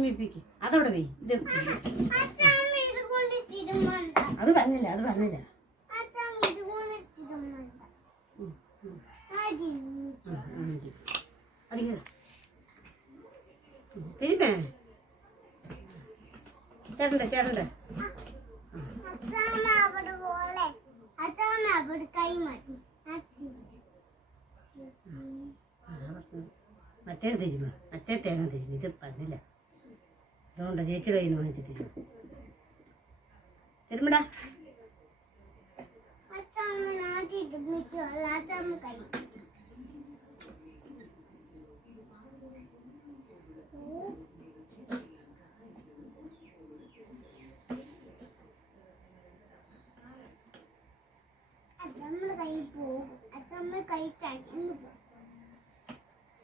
തിരുമ്മിപ്പിക്ക്. അതോടെ വെയ്. ഇത് അത് പറഞ്ഞില്ല, അത് പറഞ്ഞില്ല. തിരുമേ ചേരണ്ട ചേരണ്ട. മറ്റേ തിരുമ, മറ്റേ തേങ്ങ തിരുമ. ഇത് പറഞ്ഞില്ല. അതുകൊണ്ട് ചേച്ചി കയ്യിൽ നിന്ന് വാങ്ങിച്ച് തിരുമ. തിരുമടാ.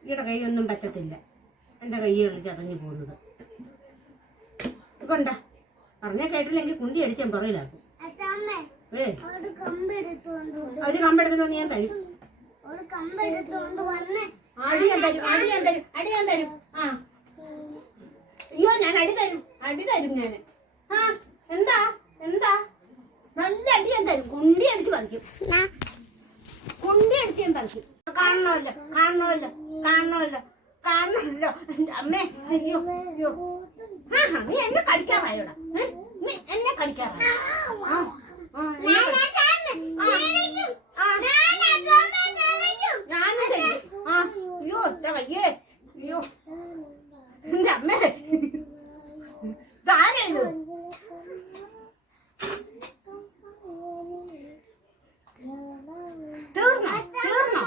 ഈയുടെ കൈയൊന്നും പറ്റത്തില്ല. എൻ്റെ കൈകൾ ചതഞ്ഞു പോകുന്നത് കൊണ്ടാ. പറഞ്ഞ കേട്ടില്ലെങ്കിൽ കുണ്ടി അടിച്ചാൻ പറയിലാക്കും. അവര് കമ്പെടുത്തോണ്ട് ഞാൻ തരും. അടിയാൻ തരും, അടിയാൻ തരും, അടിയാൻ തരും. ആ അയ്യോ, ഞാൻ അടി തരും, അടി തരും ഞാൻ. ആ എന്താ എന്താ നല്ല അടിയാൻ തരും. കുണ്ടി അടിച്ച് പറിക്കും, കുണ്ടി അടിച്ച് ഞാൻ പറിക്കും. കാണണമല്ലോ, കാണണമല്ലോ, കാണണമല്ലോ, കാണണമല്ലോ. എൻ്റെ അമ്മേ, അയ്യോ അയ്യോ. ആ നീ എന്നെ കടിക്കാറായോടാ, നീ എന്നെ കടിക്കാറായോ? ഞാനും തരും. ആ അയ്യോ വയ്യേ, അയ്യോ എൻ്റെ അമ്മേ. ഇതാരേത്? തീർന്നോ തീർന്നോ?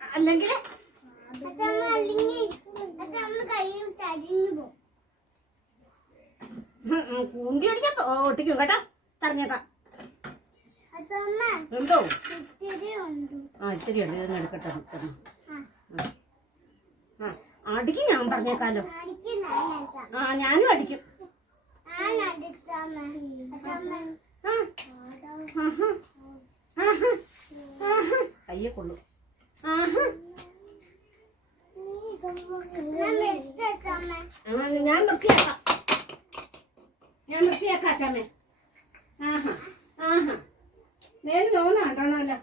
അല്ലെങ്കിൽ കുണ്ടി അടിക്കാൻ ഒട്ടിക്കും കേട്ടാ, പറഞ്ഞേക്കാം. എന്തോ ആ ഇത്തിരി ഉണ്ട്, ഇതൊന്നും എടുക്കട്ടെ. ആ അടിക്കും, ഞാൻ പറഞ്ഞേക്കാലോ. ആ ഞാനും അടിക്കും. കയ്യെ കൊള്ളു. ഞാൻ വൃത്തിയാക്കാം, ഞാൻ വൃത്തിയാക്കാം അച്ഛമ്മേ. ആഹാ ആഹാ നേരെ തോന്നാണ്ടോണല്ലോ.